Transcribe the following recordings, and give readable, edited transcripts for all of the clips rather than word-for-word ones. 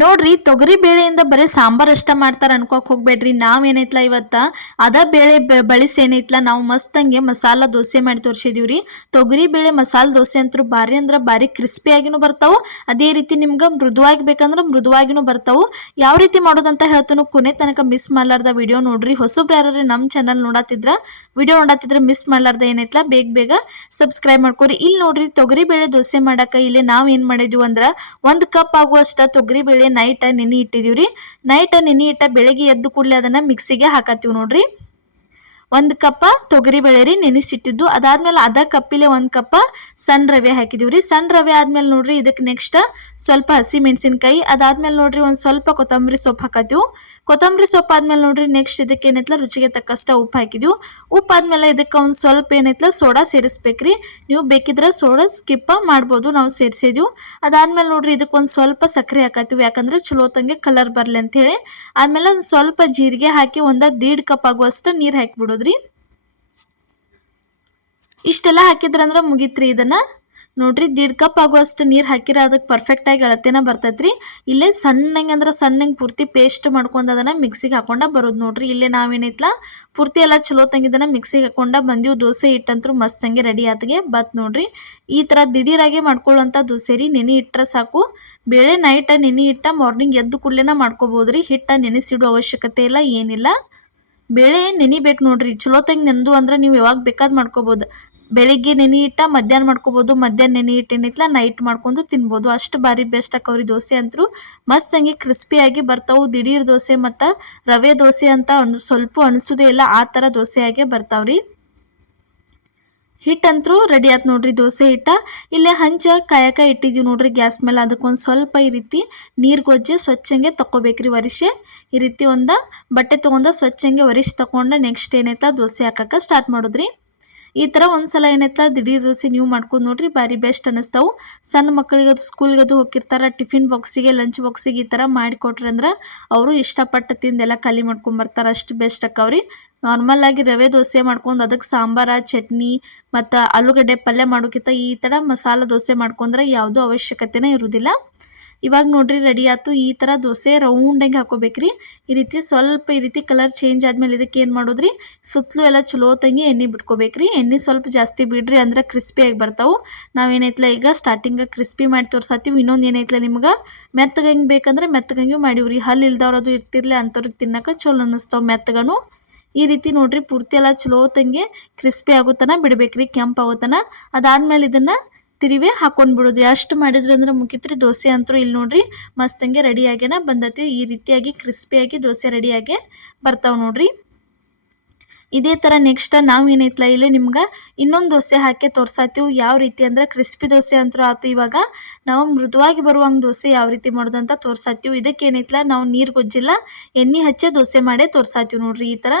ನೋಡ್ರಿ ತೊಗರಿ ಬೇಳೆಯಿಂದ ಬರೀ ಸಾಂಬಾರ್ ಅಷ್ಟ ಮಾಡ್ತಾರ ಅನ್ಕೋಕ್ ಹೋಗ್ಬೇಡ್ರಿ. ನಾವ್ ಏನೈತ್ಲ ಇವತ್ತ ಅದ ಬೇಳೆ ಬಳಸಿ ಏನೈತ್ಲ ನಾವು ಮಸ್ತಂಗೆ ಮಸಾಲಾ ದೋಸೆ ಮಾಡಿ ತೋರ್ಸಿದೀವ್ರಿ. ತೊಗರಿ ಬೇಳೆ ಮಸಾಲ ದೋಸೆ ಅಂತೂ ಭಾರಿ ಅಂದ್ರ ಭಾರಿ ಕ್ರಿಸ್ಪಿ ಆಗಿನೂ ಬರ್ತಾವು, ಅದೇ ರೀತಿ ನಿಮ್ಗೆ ಮೃದುವಾಗಿ ಬೇಕಂದ್ರೆ ಮೃದುವಾಗಿನೂ ಬರ್ತಾವು. ಯಾವ ರೀತಿ ಮಾಡೋದಂತ ಹೇಳ್ತಾನು ಕೊನೆ ತನಕ ಮಿಸ್ ಮಾಡ್ಲಾರ್ದ ವಿಡಿಯೋ ನೋಡ್ರಿ. ಹೊಸಬ್ರು ಯಾರು ನಮ್ಮ ಚಾನಲ್ ವಿಡಿಯೋ ನೋಡತ್ತಿದ್ರ ಮಿಸ್ ಮಾಡ್ಲಾರ್ದ ಏನೈತ್ಲ ಬೇಗ ಸಬ್ಸ್ಕ್ರೈಬ್ ಮಾಡ್ಕೊರಿ. ಇಲ್ಲಿ ನೋಡ್ರಿ ತೊಗರಿ ಬೇಳೆ ದೋಸೆ ಮಾಡಾಕ ಇಲ್ಲಿ ನಾವ್ ಏನ್ ಮಾಡಿದ್ವಿ ಅಂದ್ರ 1 ಕಪ್ ಆಗುವಷ್ಟ ತೊಗರಿ ಬೇಳೆ ನೈಟ್ ನೆನೆ ಇಟ್ಟಿದೀವ್ರಿ. ನೈಟ್ ನೆನೆ ಇಟ್ಟ ಬೆಳಗ್ಗೆ ಎದ್ದು ಕೂಡಲೇ ಅದನ್ನ ಮಿಕ್ಸಿಗೆ ಹಾಕತ್ತೀವಿ ನೋಡ್ರಿ. 1 ಕಪ್ ತೊಗರಿ ಬೇಳೆ ರೀ ನೆನೆಸಿಟ್ಟಿದ್ದು. ಅದಾದ್ಮೇಲೆ ಅದ ಕಪ್ಪಿಲೆ 1 ಕಪ್ ಸಣ್ಣ ರವೆ ಹಾಕಿದೀವ್ರಿ. ಸಣ್ಣ ರವೆ ಆದ್ಮೇಲೆ ನೋಡ್ರಿ ಇದಕ್ಕೆ ನೆಕ್ಸ್ಟ್ ಸ್ವಲ್ಪ ಹಸಿ ಮೆಣಸಿನಕಾಯಿ, ಅದಾದ್ಮೇಲೆ ನೋಡ್ರಿ ಒಂದ್ ಸ್ವಲ್ಪ ಕೊತ್ತಂಬರಿ ಸೊಪ್ಪು ಹಾಕತ್ತೀವಿ. ಕೊತ್ತಂಬರಿ ಸೊಪ್ಪು ಆದ್ಮೇಲೆ ನೋಡ್ರಿ ನೆಕ್ಸ್ಟ್ ಇದಕ್ಕೆ ಏನೈತ್ಲ ರುಚಿಗೆ ತಕ್ಕಷ್ಟ ಉಪ್ಪು ಹಾಕಿದೀವಿ. ಉಪ್ಪು ಆದ್ಮೇಲೆ ಇದಕ್ಕೆ ಒಂದ್ ಸ್ವಲ್ಪ ಏನೈತ್ಲ ಸೋಡಾ ಸೇರಿಸ್ಬೇಕ್ರಿ. ನೀವು ಬೇಕಿದ್ರೆ ಸೋಡಾ ಸ್ಕಿಪ್ ಮಾಡ್ಬೋದು, ನಾವು ಸೇರಿಸಿದೀವಿ. ಅದಾದ್ಮೇಲೆ ನೋಡ್ರಿ ಇದಕ್ಕೆ ಒಂದ್ ಸ್ವಲ್ಪ ಸಕ್ಕರೆ ಹಾಕತ್ತೀವಿ, ಯಾಕಂದ್ರೆ ಚಲೋ ತಂಗೆ ಕಲರ್ ಬರ್ಲಿ ಅಂತ ಹೇಳಿ. ಆಮೇಲೆ ಒಂದ್ ಸ್ವಲ್ಪ ಜೀರಿಗೆ ಹಾಕಿ 1.5 ಕಪ್ ಆಗುವಷ್ಟು ನೀರ್ ಹಾಕಿಬಿಡೋದ್ರಿ. ಇಷ್ಟೆಲ್ಲ ಹಾಕಿದ್ರಂದ್ರ ಮುಗಿತ್ರಿ. ಇದನ್ನ ನೋಡ್ರಿ 1.5 ಕಪ್ ಆಗುವಷ್ಟು ನೀರು ಹಾಕಿರ ಅದಕ್ಕೆ ಪರ್ಫೆಕ್ಟ್ ಆಗಿ ಅಳತೆನ ಬರ್ತೈತ್ರಿ. ಇಲ್ಲೇ ಸಣ್ಣಂಗೆ ಪೂರ್ತಿ ಪೇಸ್ಟ್ ಮಾಡ್ಕೊಂಡು ಅದನ್ನ ಮಿಕ್ಸಿಗೆ ಹಾಕೊಂಡ ಬರೋದು ನೋಡ್ರಿ. ಇಲ್ಲೇ ನಾವೇನೈತ್ಲ ಪೂರ್ತಿ ಎಲ್ಲ ಚಲೋ ತಂಗಿದನ್ನ ಮಿಕ್ಸಿಗೆ ಹಾಕೊಂಡ ಬಂದಿವು. ದೋಸೆ ಹಿಟ್ಟಂತೂ ಮಸ್ತ್ ಹಂಗೆ ರೆಡಿ ಆತಗೆ ಬತ್ ನೋಡ್ರಿ. ಈ ತರ ದಿಢೀರಾಗಿ ಮಾಡ್ಕೊಳ್ಳುವಂಥ ದೋಸೆ ರೀ. ನೆನೆ ಇಟ್ಟರೆ ಸಾಕು, ಬೇಳೆ ನೈಟ್ ನೆನೆ ಇಟ್ಟ ಮಾರ್ನಿಂಗ್ ಎದ್ದು ಕೂಡಲೇನ ಮಾಡ್ಕೋಬೋದ್ರಿ. ಹಿಟ್ಟ ನೆನೆಸಿಡೋ ಅವಶ್ಯಕತೆ ಇಲ್ಲ, ಏನಿಲ್ಲ. ಬೇಳೆ ನೆನಿಬೇಕು ನೋಡ್ರಿ, ಚಲೋ ತಂಗಿ ನೆನೆದು ಅಂದ್ರೆ ನೀವು ಯಾವಾಗ ಬೇಕಾದ್ ಮಾಡ್ಕೋಬೋದು. ಬೆಳಿಗ್ಗೆ ನೆನೆ ಇಟ್ಟ ಮಧ್ಯಾಹ್ನ ಮಾಡ್ಕೋಬೋದು, ಮಧ್ಯಾಹ್ನ ನೆನೆ ಇಟ್ಟು ಏನೈತ್ಲ ನೈಟ್ ಮಾಡ್ಕೊಂಡು ತಿನ್ಬೋದು. ಅಷ್ಟು ಭಾರಿ ಬೆಸ್ಟ್ ಆಕವ್ರಿ ದೋಸೆ ಅಂತೂ. ಮಸ್ತ್ ಹಂಗೆ ಕ್ರಿಸ್ಪಿಯಾಗಿ ಬರ್ತಾವು. ದಿಢೀರ್ ದೋಸೆ ಮತ್ತು ರವೆ ದೋಸೆ ಅಂತ ಸ್ವಲ್ಪ ಅನಿಸೋದೇ ಇಲ್ಲ, ಆ ಥರ ದೋಸೆಯಾಗೆ ಬರ್ತಾವ್ರಿ. ಹಿಟ್ಟಂತೂ ರೆಡಿ ಆಯ್ತು ನೋಡ್ರಿ ದೋಸೆ ಹಿಟ್ಟ. ಇಲ್ಲೇ ಹಂಚ ಕಾಯಕ ಇಟ್ಟಿದ್ದೀವಿ ನೋಡ್ರಿ ಗ್ಯಾಸ್ ಮೇಲೆ. ಅದಕ್ಕೊಂದು ಸ್ವಲ್ಪ ಈ ರೀತಿ ನೀರು ಗೊಜ್ಜೆ ಸ್ವಚ್ಛಂಗೆ ತಗೋಬೇಕ್ರಿ ಒರಿಸೆ. ಈ ರೀತಿ ಒಂದು ಬಟ್ಟೆ ತೊಗೊಂಡು ಸ್ವಚ್ಛಂಗೆ ಒರಿಸಿ ತಗೊಂಡು ನೆಕ್ಸ್ಟ್ ಏನೈತ ದೋಸೆ ಹಾಕಕ್ಕೆ ಸ್ಟಾರ್ಟ್ ಮಾಡೋದ್ರಿ. ಈ ಥರ ಒಂದ್ಸಲ ಏನೈತ ದಿಢೀರ್ ದೋಸೆ ನೀವು ಮಾಡ್ಕೊಂಡು ನೋಡ್ರಿ, ಭಾರಿ ಬೆಸ್ಟ್ ಅನ್ನಿಸ್ತಾವು. ಸಣ್ಣ ಮಕ್ಕಳಿಗೆ ಸ್ಕೂಲ್ಗದು ಹೋಗಿರ್ತಾರ, ಟಿಫಿನ್ ಬಾಕ್ಸಿಗೆ ಲಂಚ್ ಬಾಕ್ಸಿಗೆ ಈ ಥರ ಮಾಡಿಕೊಟ್ರಿ ಅಂದ್ರೆ ಅವರು ಇಷ್ಟಪಟ್ಟು ತಿಂದೆಲ್ಲ ಖಾಲಿ ಮಾಡ್ಕೊಂಬರ್ತಾರೆ. ಅಷ್ಟು ಬೆಸ್ಟ್ ಆಕವ್ರಿ. ನಾರ್ಮಲ್ ಆಗಿ ರವೆ ದೋಸೆ ಮಾಡ್ಕೊಂಡು ಅದಕ್ಕೆ ಸಾಂಬಾರ ಚಟ್ನಿ ಮತ್ತು ಆಲೂಗಡ್ಡೆ ಪಲ್ಯ ಮಾಡೋಕ್ಕಿಂತ ಈ ಥರ ಮಸಾಲೆ ದೋಸೆ ಮಾಡ್ಕೊಂಡ್ರೆ ಯಾವುದೂ ಅವಶ್ಯಕತೆನೇ ಇರೋದಿಲ್ಲ. ಇವಾಗ ನೋಡ್ರಿ ರೆಡಿ ಆಯ್ತು. ಈ ಥರ ದೋಸೆ ರೌಂಡಾಗಿ ಹಾಕೋಬೇಕ್ರಿ. ಈ ರೀತಿ ಸ್ವಲ್ಪ ಈ ರೀತಿ ಕಲರ್ ಚೇಂಜ್ ಆದಮೇಲೆ ಇದಕ್ಕೆ ಏನು ಮಾಡೋದ್ರಿ, ಸುತ್ತಲೂ ಎಲ್ಲ ಚಲೋ ತಂಗಿ ಎಣ್ಣೆ ಬಿಟ್ಕೋಬೇಕ್ರಿ. ಎಣ್ಣೆ ಸ್ವಲ್ಪ ಜಾಸ್ತಿ ಬಿಡ್ರಿ, ಅಂದ್ರೆ ಕ್ರಿಸ್ಪಿಯಾಗಿ ಬರ್ತಾವೆ. ನಾವೇನೈತ್ಲ ಈಗ ಸ್ಟಾರ್ಟಿಂಗ್ ಕ್ರಿಸ್ಪಿ ಮಾಡಿ ತೋರ್ಸತ್ತೀವಿ. ಇನ್ನೊಂದು ಏನೈತ್ಲ ನಿಮ್ಗೆ ಮೆತ್ತಗಂಗೆ ಬೇಕಂದ್ರೆ ಮೆತ್ತಗಂಗೆ ಮಾಡಿವ್ರಿ. ಹಲ್ಲು ಇಲ್ದವ್ರದು ಇರ್ತಿರ್ಲಿ ಅಂಥವ್ರಿಗೆ ತಿನ್ನಕ್ಕೆ ಚಲೋ ಅನ್ನಿಸ್ತಾವೆ ಮೆತ್ತಗನು. ಈ ರೀತಿ ನೋಡ್ರಿ ಪೂರ್ತಿ ಎಲ್ಲ ಚಲೋ ತಂಗೆ ಕ್ರಿಸ್ಪಿ ಆಗೋತನ ಬಿಡಬೇಕ್ರಿ, ಕೆಂಪು ಆಗೋತನ. ಅದಾದ್ಮೇಲೆ ಇದನ್ನು ತಿರುವಿ ಹಾಕೊಂಡು ಬಿಡೋದ್ರಿ. ಅಷ್ಟು ಮಾಡಿದ್ರಿ ಅಂದ್ರೆ ಮುಗಿತ್ರಿ ದೋಸೆ ಅಂತೂ. ಇಲ್ಲಿ ನೋಡ್ರಿ ಮಸ್ತಂಗೆ ರೆಡಿಯಾಗೇನ ಬಂದತಿ. ಈ ರೀತಿಯಾಗಿ ಕ್ರಿಸ್ಪಿಯಾಗಿ ದೋಸೆ ರೆಡಿಯಾಗಿ ಬರ್ತಾವೆ ನೋಡ್ರಿ. ಇದೇ ಥರ ನೆಕ್ಸ್ಟ್ ನಾವು ಏನೈತ್ಲ ಇಲ್ಲಿ ನಿಮ್ಗೆ ಇನ್ನೊಂದು ದೋಸೆ ಹಾಕಿ ತೋರ್ಸಾತೀವಿ. ಯಾವ ರೀತಿ ಅಂದ್ರೆ ಕ್ರಿಸ್ಪಿ ದೋಸೆ ಅಂತೂ ಆಯ್ತು. ಇವಾಗ ನಾವು ಮೃದುವಾಗಿ ಬರುವಂಗೆ ದೋಸೆ ಯಾವ ರೀತಿ ಮಾಡೋದಂತ ತೋರ್ಸಾತೀವಿ. ಇದಕ್ಕೆ ಏನೈತ್ಲ ನಾವು ನೀರು ಗೊಜ್ಜಿಲ್ಲ, ಎಣ್ಣೆ ಹಚ್ಚೆ ದೋಸೆ ಮಾಡೇ ತೋರ್ಸಾತೀವಿ ನೋಡ್ರಿ. ಈ ಥರ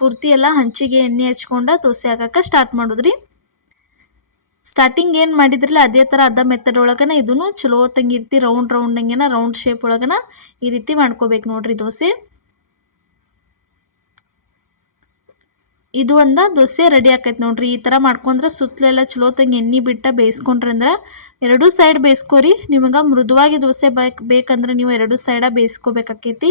ಪೂರ್ತಿ ಎಲ್ಲ ಹಂಚಿಗೆ ಎಣ್ಣೆ ಹಚ್ಕೊಂಡು ದೋಸೆ ಹಾಕಕ್ಕೆ ಸ್ಟಾರ್ಟ್ ಮಾಡೋದ್ರಿ. ಸ್ಟಾರ್ಟಿಂಗ್ ಏನು ಮಾಡಿದ್ರಲ್ಲ ಅದೇ ಥರ ಅದ ಮೆಥಡ್ ಒಳಗನ ಇದನ್ನು ಚಲೋ ತಂಗಿರ್ತಿ. ರೌಂಡಂಗೆನ ರೌಂಡ್ ಶೇಪ್ ಒಳಗನ ಈ ರೀತಿ ಮಾಡ್ಕೋಬೇಕು ನೋಡ್ರಿ ದೋಸೆ. ಇದು ಒಂದು ದೋಸೆ ರೆಡಿ ಆಕೈತೆ ನೋಡ್ರಿ. ಈ ಥರ ಮಾಡ್ಕೊಂಡ್ರೆ ಸುತ್ತಲೆಲ್ಲ ಚಲೋ ತಂಗಿ ಎಣ್ಣೆ ಬಿಟ್ಟ ಬೇಯಿಸ್ಕೊಂಡ್ರಿ ಅಂದ್ರೆ ಎರಡೂ ಸೈಡ್ ಬೇಯಿಸ್ಕೊರಿ. ನಿಮಗೆ ಮೃದುವಾಗಿ ದೋಸೆ ಬೇಕಂದ್ರೆ ನೀವು ಎರಡೂ ಸೈಡ ಬೇಯಿಸ್ಕೋಬೇಕಾಕೈತಿ.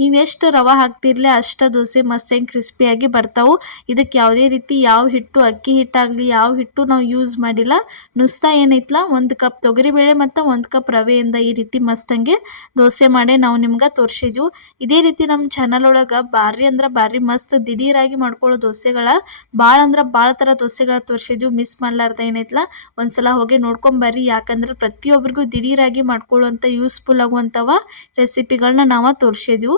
ನೀವು ಎಷ್ಟು ರವೆ ಹಾಕ್ತಿರ್ಲಿ ಅಷ್ಟು ದೋಸೆ ಮಸ್ತ್ ಹೆಂಗೆ ಕ್ರಿಸ್ಪಿಯಾಗಿ ಬರ್ತಾವೆ. ಇದಕ್ಕೆ ಯಾವುದೇ ರೀತಿ ಯಾವ ಹಿಟ್ಟು, ಅಕ್ಕಿ ಹಿಟ್ಟಾಗಲಿ ಯಾವ ಹಿಟ್ಟು ನಾವು ಯೂಸ್ ಮಾಡಿಲ್ಲ. ನುಸ್ತಾ ಏನೈತ್ಲ 1 ಕಪ್ ತೊಗರಿಬೇಳೆ ಮತ್ತು 1 ಕಪ್ ರವೆಯಿಂದ ಈ ರೀತಿ ಮಸ್ತಂಗೆ ದೋಸೆ ಮಾಡಿ ನಾವು ನಿಮ್ಗೆ ತೋರಿಸಿದ್ವು. ಇದೇ ರೀತಿ ನಮ್ಮ ಚಾನಲ್ ಒಳಗೆ ಭಾರಿ ಅಂದ್ರೆ ಭಾರಿ ಮಸ್ತ್ ದಿಢೀರಾಗಿ ಮಾಡ್ಕೊಳ್ಳೋ ದೋಸೆಗಳ ಭಾಳ ಅಂದ್ರೆ ಭಾಳ ಥರ ದೋಸೆಗಳ ತೋರಿಸಿದ್ವು. ಮಿಸ್ ಮಾಡಲಾರ್ದ ಏನೈತ್ಲ ಒಂದ್ಸಲ ಹೋಗಿ ನೋಡ್ಕೊಂಬರ್ರಿ. ಯಾಕಂದ್ರೆ ಪ್ರತಿಯೊಬ್ಬರಿಗೂ ದಿಢೀರಾಗಿ ಮಾಡ್ಕೊಳ್ಳುವಂಥ ಯೂಸ್ಫುಲ್ ಆಗುವಂಥವ ರೆಸಿಪಿಗಳನ್ನ ನಾವು ತೋರಿಸಿದ್ವು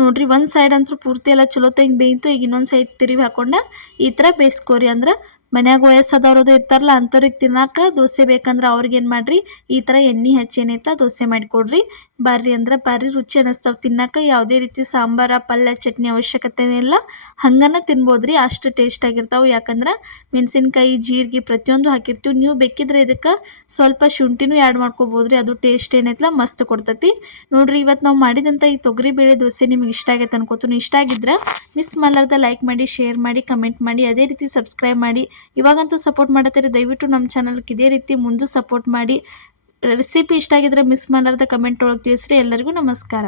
ನೋಡ್ರಿ. ಒಂದು ಸೈಡ್ ಅಂತೂ ಪೂರ್ತಿ ಎಲ್ಲ ಚಲೋ ತಂಗಿ ಬೇಯ್ತು. ಈಗ ಇನ್ನೊಂದು ಸೈಡ್ ತಿರುವಿ ಹಾಕೊಂಡು ಈ ಥರ ಬೇಯಿಸ್ಕೋರಿ. ಅಂದ್ರೆ ಮನ್ಯಾಗ ವಯಸ್ಸಾದವ್ರದ್ದು ಇರ್ತಾರಲ್ಲ ಅಂಥವ್ರಿಗೆ ತಿನ್ನಕ್ಕೆ ದೋಸೆ ಬೇಕಂದ್ರೆ ಅವ್ರಿಗೇನು ಮಾಡಿರಿ, ಈ ಥರ ಎಣ್ಣೆ ಹಚ್ಚಿ ಏನೈತ ದೋಸೆ ಮಾಡಿಕೊಡ್ರಿ. ಭಾರಿ ಅಂದ್ರೆ ಭಾರಿ ರುಚಿ ಅನ್ನಿಸ್ತಾವೆ ತಿನ್ನಕ್ಕೆ. ಯಾವುದೇ ರೀತಿ ಸಾಂಬಾರ ಪಲ್ಯ ಚಟ್ನಿ ಅವಶ್ಯಕತೆನೇ ಇಲ್ಲ, ಹಂಗನ ತಿನ್ಬೋದ್ರಿ. ಅಷ್ಟು ಟೇಸ್ಟಾಗಿರ್ತಾವೆ. ಯಾಕಂದ್ರೆ ಮೆಣಸಿನ್ಕಾಯಿ ಜೀರಿಗೆ ಪ್ರತಿಯೊಂದು ಹಾಕಿರ್ತೀವಿ. ನೀವು ಬೇಕಿದ್ರೆ ಇದಕ್ಕೆ ಸ್ವಲ್ಪ ಶುಂಠಿನೂ ಆ್ಯಡ್ ಮಾಡ್ಕೋಬೋದ್ರಿ. ಅದು ಟೇಸ್ಟ್ ಏನೈತಲ್ಲ ಮಸ್ತ್ ಕೊಡ್ತೈತಿ ನೋಡ್ರಿ. ಇವತ್ತು ನಾವು ಮಾಡಿದಂಥ ಈ ತೊಗರಿಬೇಳೆ ದೋಸೆ ನಿಮ್ಗೆ ಇಷ್ಟ ಆಗೈತೆ ಅನ್ಕೋತೀನಿ. ಇಷ್ಟ ಆಗಿದ್ರೆ ಮಿಸ್ ಮಾಡಲಾರ್ದ ಲೈಕ್ ಮಾಡಿ, ಶೇರ್ ಮಾಡಿ, ಕಮೆಂಟ್ ಮಾಡಿ, ಅದೇ ರೀತಿ ಸಬ್ಸ್ಕ್ರೈಬ್ ಮಾಡಿ. ಇವಾಗಂತೂ ಸಪೋರ್ಟ್ ಮಾಡತ್ತೀರಿ, ದಯವಿಟ್ಟು ನಮ್ಮ ಚಾನಲ್ಗೆ ಇದೇ ರೀತಿ ಮುಂದೆ ಸಪೋರ್ಟ್ ಮಾಡಿ. ರೆಸಿಪಿ ಇಷ್ಟ ಆಗಿದ್ರೆ ಮಿಸ್ ಮಾಡಲಾರ್ದೆ ಕಮೆಂಟ್ ಒಳಗೆ ತಿಳಿಸ್ರಿ. ಎಲ್ಲರಿಗೂ ನಮಸ್ಕಾರ.